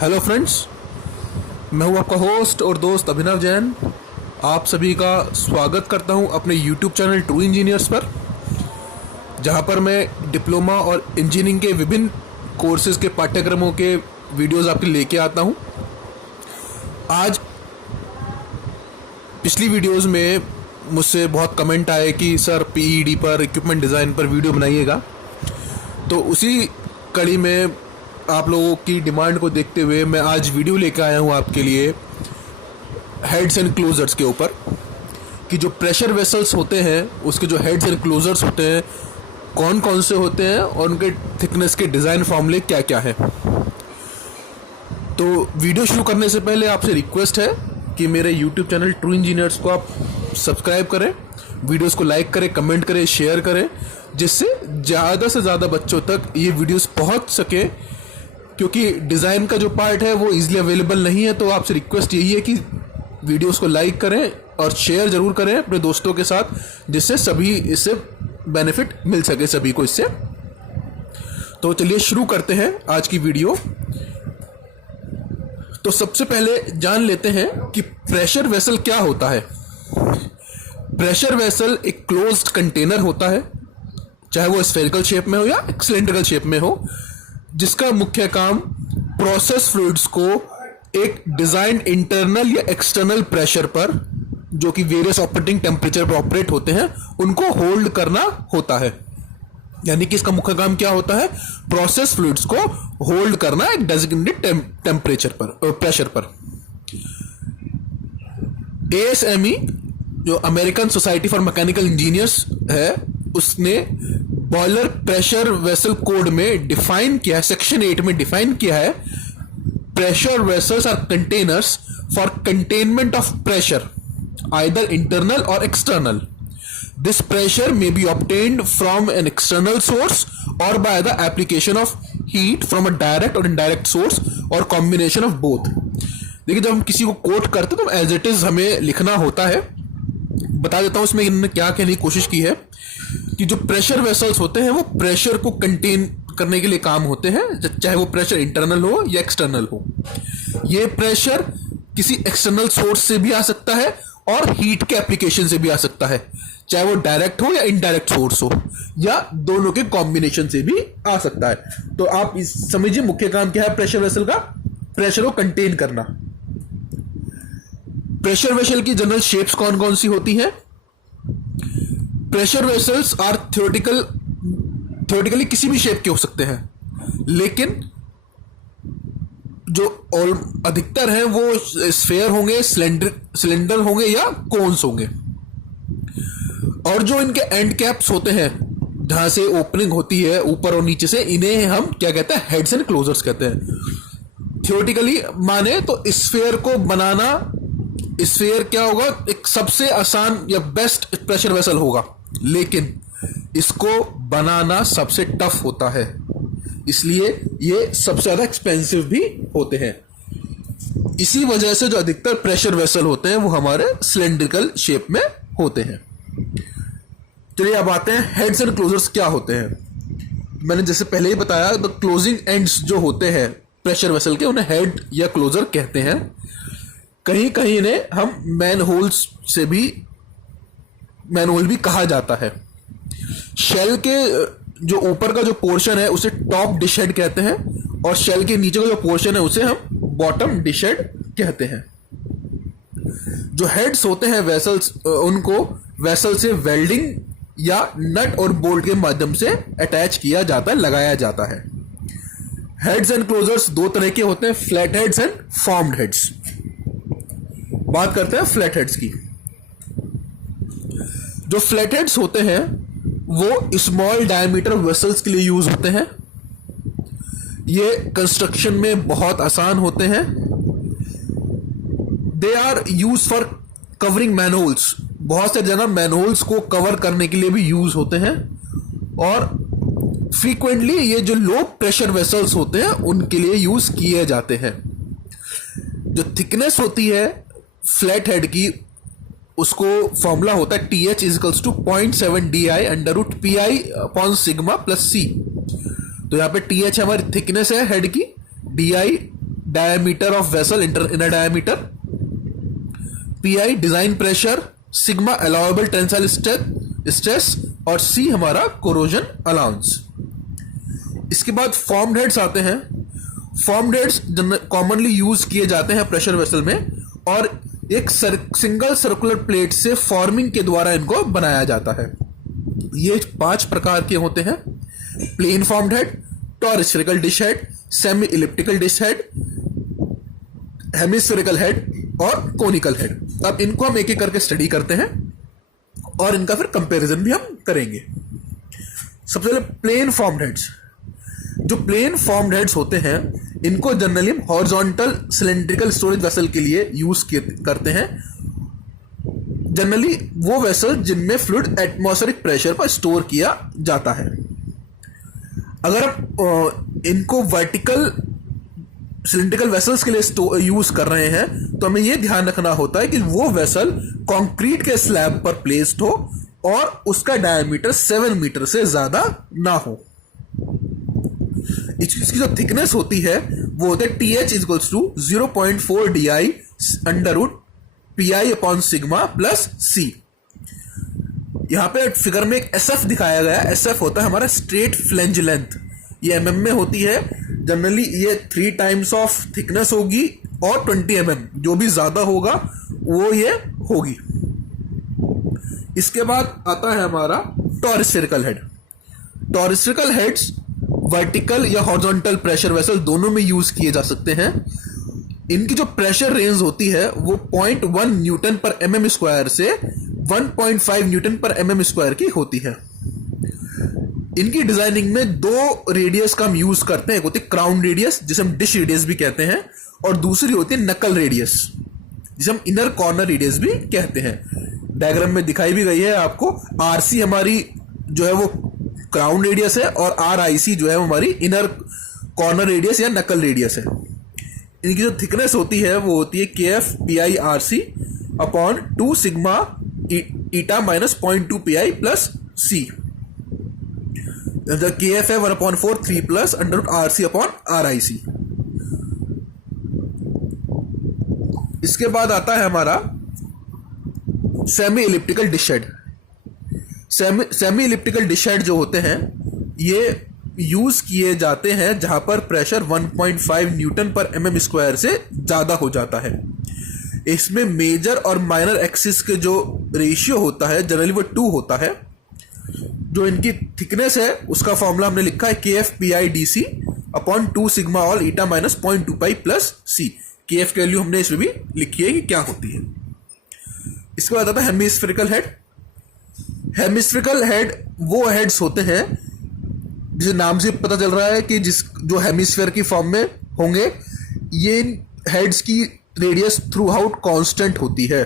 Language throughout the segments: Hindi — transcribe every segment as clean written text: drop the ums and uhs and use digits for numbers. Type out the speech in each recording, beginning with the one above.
हेलो फ्रेंड्स, मैं हूं आपका होस्ट और दोस्त अभिनव जैन। आप सभी का स्वागत करता हूं अपने यूट्यूब चैनल ट्रू इंजीनियर्स पर, जहां पर मैं डिप्लोमा और इंजीनियरिंग के विभिन्न कोर्सेज के पाठ्यक्रमों के वीडियोस आपके लेके आता हूं। आज पिछली वीडियोस में मुझसे बहुत कमेंट आए कि सर पीईडी पर, इक्विपमेंट डिज़ाइन पर वीडियो बनाइएगा, तो उसी कड़ी में आप लोगों की डिमांड को देखते हुए मैं आज वीडियो लेकर आया हूं आपके लिए हेड्स एंड क्लोजर्स के ऊपर, कि जो प्रेशर वेसल्स होते हैं उसके जो हेड्स एंड क्लोजर्स होते हैं कौन कौन से होते हैं और उनके थिकनेस के डिज़ाइन फॉर्मूले क्या क्या है। तो वीडियो शुरू करने से पहले आपसे रिक्वेस्ट है कि मेरे यूट्यूब चैनल ट्रू इंजीनियर्स को आप सब्सक्राइब करें, वीडियोस को लाइक करें, कमेंट करें, शेयर करें, जिससे ज़्यादा से ज़्यादा बच्चों तक ये वीडियोस पहुंच सके, क्योंकि डिज़ाइन का जो पार्ट है वो इजीली अवेलेबल नहीं है। तो आपसे रिक्वेस्ट यही है कि वीडियोस को लाइक करें और शेयर ज़रूर करें अपने दोस्तों के साथ, जिससे सभी इससे बेनिफिट मिल सके सभी को इससे। तो चलिए शुरू करते हैं आज की वीडियो। तो सबसे पहले जान लेते हैं कि प्रेशर वेसल क्या होता है। प्रेशर वेसल एक क्लोज्ड कंटेनर होता है, चाहे वो स्फेरिकल शेप में हो या सिलेंड्रिकल शेप में हो, जिसका मुख्य काम प्रोसेस फ्लूइड्स को एक डिजाइन इंटरनल या एक्सटर्नल प्रेशर पर, जो कि वेरियस ऑपरेटिंग टेम्परेचर पर ऑपरेट होते हैं, उनको होल्ड करना होता है। यानी कि इसका मुख्य काम क्या होता है? प्रोसेस फ्लूइड्स को होल्ड करना एक डेजिग्नेटेड टेम्परेचर पर, प्रेशर पर। ASME जो American society for mechanical engineers है, उसने बॉयलर प्रेशर वेसल कोड में डिफाइन किया है, सेक्शन 8 में डिफाइन किया है, pressure vessels are containers for containment of pressure either internal or external. This pressure may be obtained from an external source or by the application of heat from a direct or indirect source or combination of both. देखिए, जब हम किसी को कोट करते हैं तो एज इट इज हमें लिखना होता है। बता देता हूं इसमें इन्होंने क्या कहने की कोशिश की है कि जो प्रेशर वेसल्स होते हैं वो प्रेशर को कंटेन करने के लिए काम होते हैं, चाहे वो प्रेशर इंटरनल हो या एक्सटर्नल हो। ये प्रेशर किसी एक्सटर्नल सोर्स से भी आ सकता है और हीट के एप्लीकेशन से भी आ सकता है, चाहे वो डायरेक्ट हो या इनडायरेक्ट सोर्स हो, या दोनों के कॉम्बिनेशन से भी आ सकता है। तो आप समझिए मुख्य काम क्या है प्रेशर वेसल का? प्रेशर को कंटेन करना। प्रेशर वेसल की जनरल शेप्स कौन कौन सी होती हैं? प्रेशर वेसल्स आर थ्योरेटिकली किसी भी शेप के हो सकते हैं, लेकिन जो अधिकतर हैं वो स्फेयर होंगे, सिलेंडर होंगे या कोन्स होंगे। और जो इनके एंड कैप्स होते हैं, जहां से ओपनिंग होती है ऊपर और नीचे से, इन्हें हम क्या कहते हैं? हेड्स एंड क्लोजर्स कहते हैं। थ्योरेटिकली माने तो स्फेयर को बनाना, स्फेयर क्या होगा? एक सबसे आसान या बेस्ट प्रेशर वेसल होगा, लेकिन इसको बनाना सबसे टफ होता है, इसलिए ये सबसे ज्यादा एक्सपेंसिव भी होते हैं। इसी वजह से जो अधिकतर प्रेशर वेसल होते हैं वो हमारे सिलेंड्रिकल शेप में होते हैं। चलिए अब आते हैं हेड्स एंड क्लोजर्स क्या होते हैं। मैंने जैसे पहले ही बताया, तो क्लोजिंग एंड्स जो होते हैं प्रेशर वेसल के, उन्हें हेड या क्लोजर कहते हैं। कहीं कहीं इन्हें हम मैनहोल्स से भी, मैनहोल भी कहा जाता है। शेल के जो ऊपर का जो पोर्शन है उसे टॉप डिश हेड कहते हैं, और शेल के नीचे का जो पोर्शन है उसे हम बॉटम डिश हेड कहते हैं। जो हेड्स होते हैं वेसल्स, उनको वेसल से वेल्डिंग या नट और बोल्ट के माध्यम से अटैच किया जाता है, लगाया जाता है। हेड्स एंड क्लोजर्स दो तरह के होते हैं, flat heads and formed heads. बात करते हैं फ्लैट हेड्स की। जो फ्लैट हेड्स होते हैं वो स्मॉल डायमीटर वेसल्स के लिए यूज होते हैं। ये कंस्ट्रक्शन में बहुत आसान होते हैं। They are use for covering manholes. बहुत से जगह मैनहोल्स को कवर करने के लिए भी यूज होते हैं, और फ्रीक्वेंटली ये जो लो प्रेशर वेसल्स होते हैं उनके लिए यूज किए जाते हैं। जो थिकनेस होती है फ्लैट हेड की, उसको फॉर्मूला होता है TH equals to 0.7 DI under root PI upon sigma plus C। तो यहाँ पे TH हमारी थिकनेस है हेड की, DI diameter of vessel, inner diameter, pi design pressure, sigma allowable tensile stress, और सी हमारा कोरोजन अलाउंस। इसके बाद फॉर्म्ड हेड्स आते हैं। फॉर्म्ड हेड्स कॉमनली यूज किए जाते हैं प्रेशर वेसल में, और एक सिंगल सर्कुलर प्लेट से फॉर्मिंग के द्वारा इनको बनाया जाता है। ये 5 प्रकार के होते हैं: plain formed head, torispherical dish head, semi elliptical dish head, hemispherical head और कोनिकल हेड। अब इनको हम एक एक करके स्टडी करते हैं और इनका फिर कंपैरिजन भी हम करेंगे। सबसे पहले प्लेन फॉर्म्ड हेड्स। जो प्लेन फॉर्म्ड हेड्स होते हैं इनको generally horizontal cylindrical storage vessel के लिए यूज करते हैं। जनरली वो वेसल जिनमें फ्लूइड एटमॉस्फेरिक प्रेशर पर स्टोर किया जाता है। अगर आप इनको वर्टिकल सिलेंड्रिकल वेसल्स के लिए यूज कर रहे हैं तो हमें यह ध्यान रखना होता है कि वो वेसल कंक्रीट के स्लैब पर प्लेस्ड हो और उसका डायमीटर 7 मीटर से ज्यादा ना हो। इसकी जो थिकनेस होती है वो होता है TH equals to 0.4 DI under root PI upon sigma plus C। यहां पे फिगर में एक SF दिखाया गया है। SF होता है हमारा स्ट्रेट फ्लेंज लेंथ। ये mm में होती है। जनरली ये 3 टाइम्स ऑफ थिकनेस होगी और 20 mm, जो भी ज्यादा होगा वो ये होगी। इसके बाद आता है हमारा टॉरस्फेरिकल हेड। टॉरस्फेरिकल हेड्स वर्टिकल या हॉरिजॉन्टल प्रेशर वेसल दोनों में यूज किए जा सकते हैं। इनकी जो प्रेशर रेंज होती है वो 0.1 न्यूटन पर mm स्क्वायर से 1.5 न्यूटन पर mm स्क्वायर की होती है। इनकी डिजाइनिंग में 2 रेडियस का हम यूज करते हैं। एक होती है क्राउन रेडियस जिसे हम डिश रेडियस भी कहते हैं, और दूसरी होती है नकल रेडियस जिसे हम इनर कॉर्नर रेडियस भी कहते हैं। डायग्राम में दिखाई भी गई है आपको। RC हमारी जो है वो क्राउन रेडियस है और RIC जो है वो हमारी इनर कॉर्नर रेडियस या नकल रेडियस है। इनकी जो थिकनेस होती है वो होती है KF PI RC upon 2 sigma eta minus 0.2 PI plus C। KF है 1/4 3 plus under RC upon RIC। इसके बाद आता है हमारा semi elliptical dish head. Semi elliptical dish head जो होते हैं ये यूज किए जाते हैं जहां पर प्रेशर 1.5 न्यूटन पर mm स्क्वायर से ज्यादा हो जाता है। इसमें मेजर और माइनर एक्सिस के जो रेशियो होता है जनरली वो 2 होता है। जो इनकी थिकनेस है उसका फॉर्मूला हमने लिखा है KF PI DC upon 2 sigma all eta minus 0.2 pi plus C। KF की वैल्यू हमने इसमें भी लिखी है कि क्या होती है। इसके बाद आता है हेमिस्फेरिकल हेड। हेमिस्फेरिकल हेड वो हेड्स होते हैं जिसे नाम से पता चल रहा है कि जो हेमिस्फेयर की फॉर्म में होंगे। ये हेड्स की रेडियस थ्रू आउट कांस्टेंट होती है।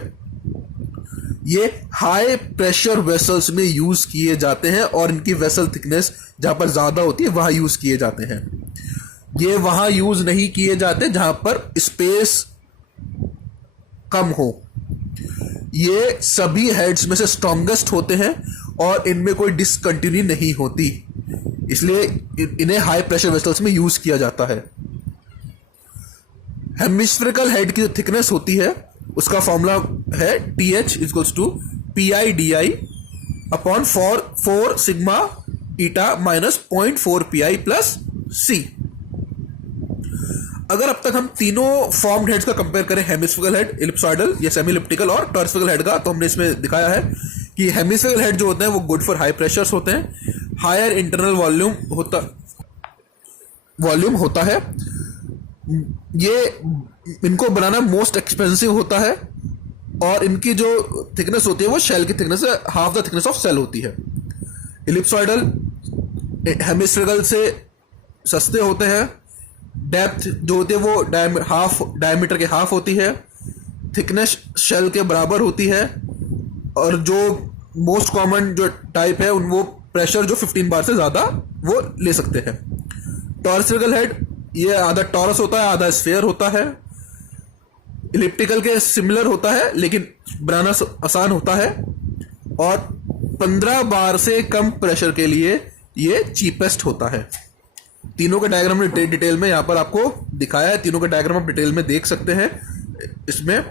ये हाई प्रेशर वेसल्स में यूज किए जाते हैं और इनकी वेसल थिकनेस जहां पर ज्यादा होती है वहां यूज किए जाते हैं। ये वहां यूज नहीं किए जाते जहां पर स्पेस कम हो। ये सभी हेड्स में से स्ट्रॉन्गेस्ट होते हैं और इनमें कोई डिसकंटिन्यू नहीं होती, इसलिए इन्हें हाई प्रेशर वेसल्स में यूज किया जाता है। हेमिस्फेरिकल हेड की जो थिकनेस होती है उसका फॉर्मूला है TH equals to PI DI upon 4 sigma eta minus 0.4 PI plus C। अगर अब तक हम तीनों फॉर्म्ड हेड्स का कंपेयर करें, हेमिस्फेरिकल हेड, इलिप्सॉइडल या सेमी इलिप्टिकल और टॉरस्फेरिकल हेड का, तो हमने इसमें दिखाया है कि हेमिस्फेरिकल हेड जो होते हैं वो गुड फॉर हाई प्रेशर्स होते हैं। हायर इंटरनल वॉल्यूम होता है। ये इनको बनाना मोस्ट एक्सपेंसिव होता है और इनकी जो थिकनेस होती है वो शेल की थिकनेस से half the thickness of shell होती है। इलिप्सॉइडल हेमिस्फेरिकल से सस्ते होते हैं। डेप्थ जो होती है वो डायमीटर के हाफ होती है। थिकनेस शेल के बराबर होती है और जो मोस्ट कॉमन जो टाइप है वो प्रेशर जो 15 बार से ज्यादा वो ले सकते हैं। टॉरस्फेरिकल हेड ये आधा टॉरस होता है आधा स्फेयर होता है। इलिप्टिकल के सिमिलर होता है लेकिन बनाना आसान होता है और 15 बार से कम प्रेशर के लिए ये चीपेस्ट होता है। तीनों का डायग्राम में डिटेल में यहाँ पर आपको दिखाया है। तीनों का डायग्राम आप डिटेल में देख सकते हैं इसमें,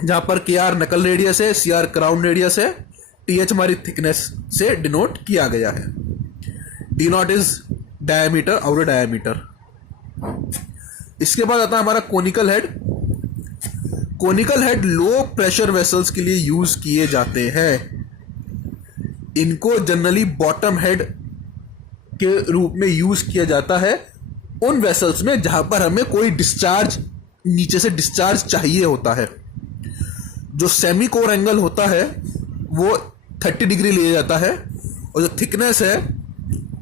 जहां पर के आर नकल रेडियस है, सी आर क्राउन रेडियस है, टी एच हमारी थिकनेस से डिनोट किया गया है, D not is diameter, outer diameter. इसके बाद आता है हमारा conical head. Conical head low pressure vessels के लिए यूज किए जाते हैं। इनको जनरली बॉटम हेड के रूप में यूज किया जाता है उन वेसल्स में जहां पर हमें कोई डिस्चार्ज, नीचे से डिस्चार्ज चाहिए होता है। जो सेमी कोर एंगल होता है वो 30 डिग्री लिया जाता है, और जो थिकनेस है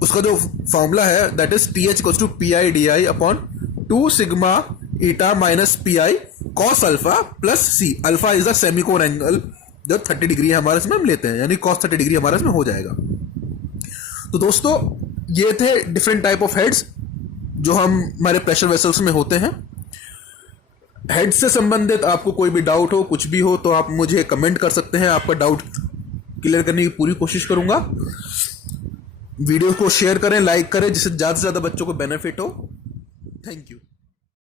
उसका जो फॉर्मूला है that is T H equals to P I D I upon 2 sigma eta minus P I cos alpha plus C. Alpha is the semi core angle जो 30 डिग्री है हमारे इसमें हम लेते हैं, यानी कॉस 30 डिग्री हमारे इसमें हो जाएगा। तो दोस्तों ये थे डिफरेंट टाइप ऑफ हेड्स जो हम हमारे प्रेशर वेसल्स में होते हैं। हेड से संबंधित आपको कोई भी डाउट हो, कुछ भी हो, तो आप मुझे कमेंट कर सकते हैं। आपका डाउट क्लियर करने की पूरी कोशिश करूंगा। वीडियो को शेयर करें, लाइक करें, जिससे ज़्यादा से ज़्यादा बच्चों को बेनिफिट हो। Thank you.